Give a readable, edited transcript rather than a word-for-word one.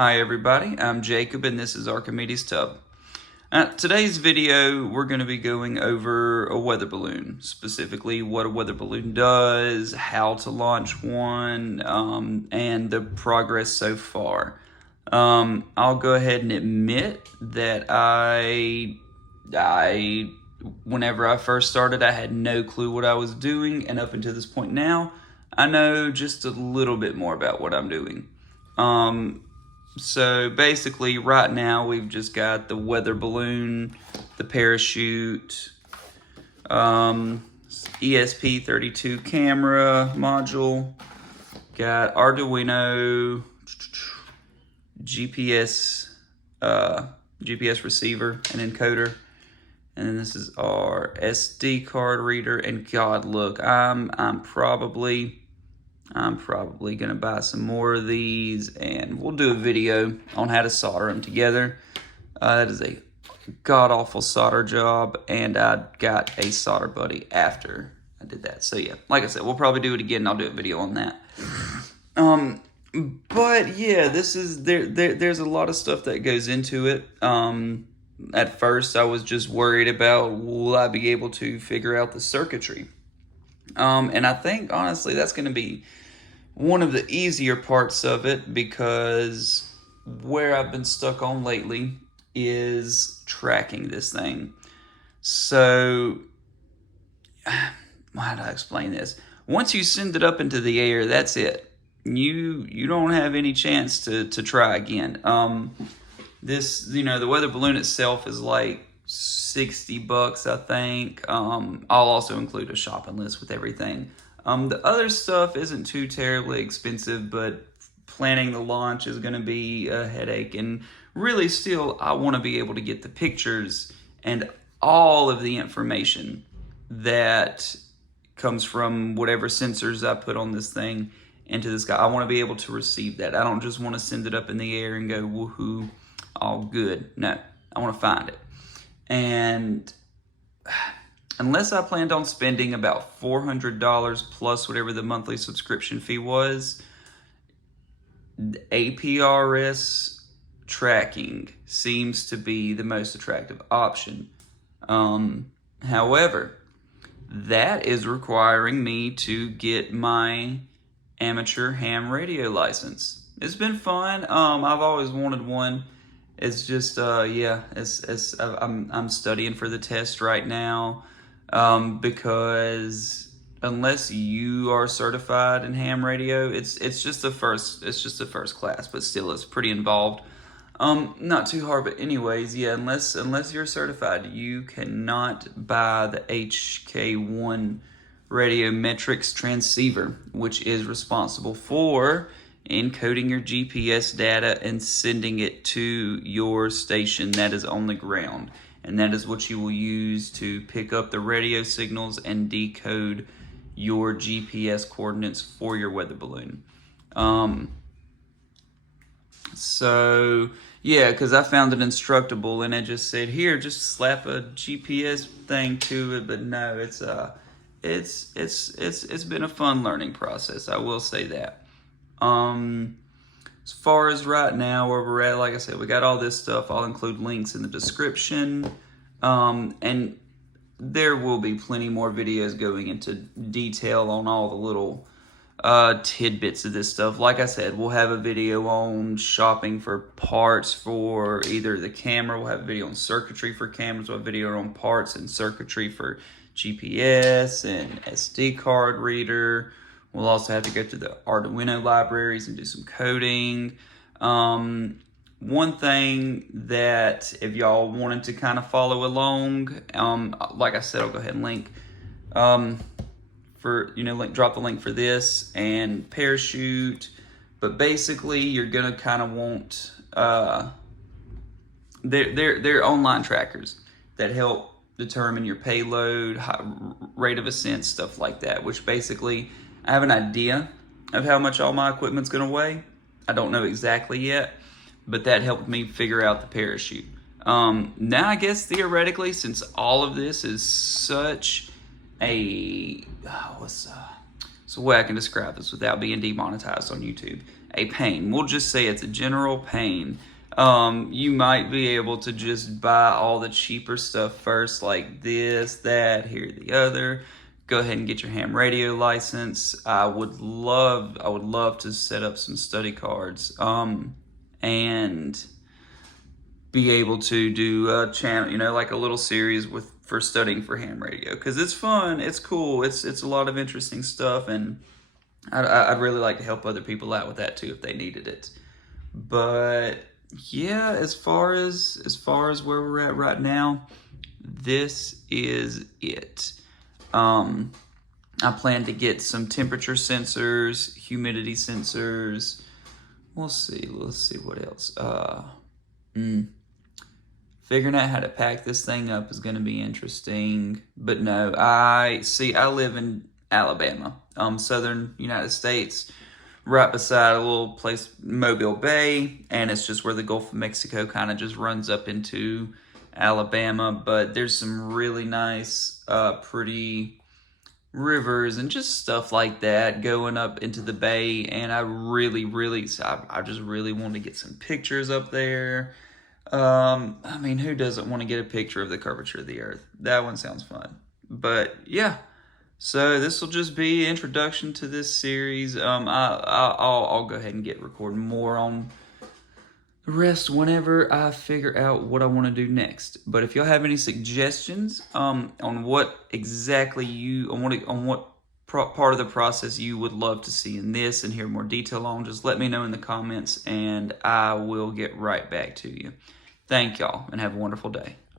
Hi everybody, I'm Jacob and this is Archimedes Tub. Today's video we're going to be going over a weather balloon, specifically what a weather balloon does, how to launch one, and the progress so far. I'll go ahead and admit that whenever I first started, I had no clue what I was doing, and up until this point now, I know just a little bit more about what I'm doing. So basically right now we've just got the weather balloon, the parachute, ESP32 camera module, got Arduino, GPS receiver and encoder, and then this is our SD card reader. And God, look, I'm probably gonna buy some more of these, and we'll do a video on how to solder them together. That is a god-awful solder job, and I got a solder buddy after I did that. So yeah, like I said, we'll probably do it again, and I'll do a video on that. But yeah, this is there's a lot of stuff that goes into it. At first I was just worried about, will I be able to figure out the circuitry? And I think honestly that's going to be one of the easier parts of it, because where I've been stuck on lately is tracking this thing. So how do I explain this? Once you send it up into the air, that's it. You don't have any chance to try again. This, the weather balloon itself is like $60, I think. I'll also include a shopping list with everything. The other stuff isn't too terribly expensive, but planning the launch is going to be a headache. And really still, I want to be able to get the pictures and all of the information that comes from whatever sensors I put on this thing into the sky. I want to be able to receive that. I don't just want to send it up in the air and go, woohoo, all good. No, I want to find it. And unless I planned on spending about $400 plus whatever the monthly subscription fee was, the APRS tracking seems to be the most attractive option. However, that is requiring me to get my amateur ham radio license. It's been fun. I've always wanted one. It's just, yeah, I'm studying for the test right now, because unless you are certified in ham radio, it's just the first class, but still it's pretty involved. Not too hard, but anyways, yeah, unless you're certified, you cannot buy the HK1 Radiometrics transceiver, which is responsible for encoding your GPS data and sending it to your station that is on the ground. And that is what you will use to pick up the radio signals and decode your GPS coordinates for your weather balloon. So yeah, because I found it Instructable and it just said, here, just slap a GPS thing to it. But no, it's been a fun learning process, I will say that. As far as right now where we're at, like I said, we got all this stuff. I'll include links in the description, and there will be plenty more videos going into detail on all the little tidbits of this stuff. Like I said, we'll have a video on shopping for parts for either the camera. We'll have a video on circuitry for cameras. We'll have a video on parts and circuitry for GPS and SD card reader. We'll also have to go to the Arduino libraries and do some coding. One thing that if y'all wanted to kind of follow along, like I said, I'll go ahead and link drop the link for this and parachute. But basically, you're gonna kind of want they're online trackers that help determine your payload, rate of ascent, stuff like that. Which basically, I have an idea of how much all my equipment's gonna weigh. I don't know exactly yet, but that helped me figure out the parachute. Now I guess theoretically, since all of this is such a, what's the way I can describe this without being demonetized on YouTube? a pane. We'll just say it's a general pane. You might be able to just buy all the cheaper stuff first, like this, that, here, the other. Go ahead and get your ham radio license. I would love to set up some study cards, and be able to do a channel, like a little series for studying for ham radio, because it's fun, it's cool, it's a lot of interesting stuff, and I'd really like to help other people out with that too if they needed it. But yeah, as far as where we're at right now, this is it. I plan to get some temperature sensors, humidity sensors. Let's see what else. Figuring out how to pack this thing up is going to be interesting. But no, I live in Alabama, southern United States, right beside a little place, Mobile Bay, and it's just where the Gulf of Mexico kind of just runs up into Alabama. But there's some really nice, pretty rivers and just stuff like that going up into the bay, and I just really want to get some pictures up there. I mean, who doesn't want to get a picture of the curvature of the earth? That one sounds fun. But yeah, so this will just be an introduction to this series. I'll go ahead and get recording more on the rest whenever I figure out what I want to do next. But if y'all have any suggestions on what exactly on what part of the process you would love to see in this and hear more detail on, just let me know in the comments, and I will get right back to you. Thank y'all, and have a wonderful day.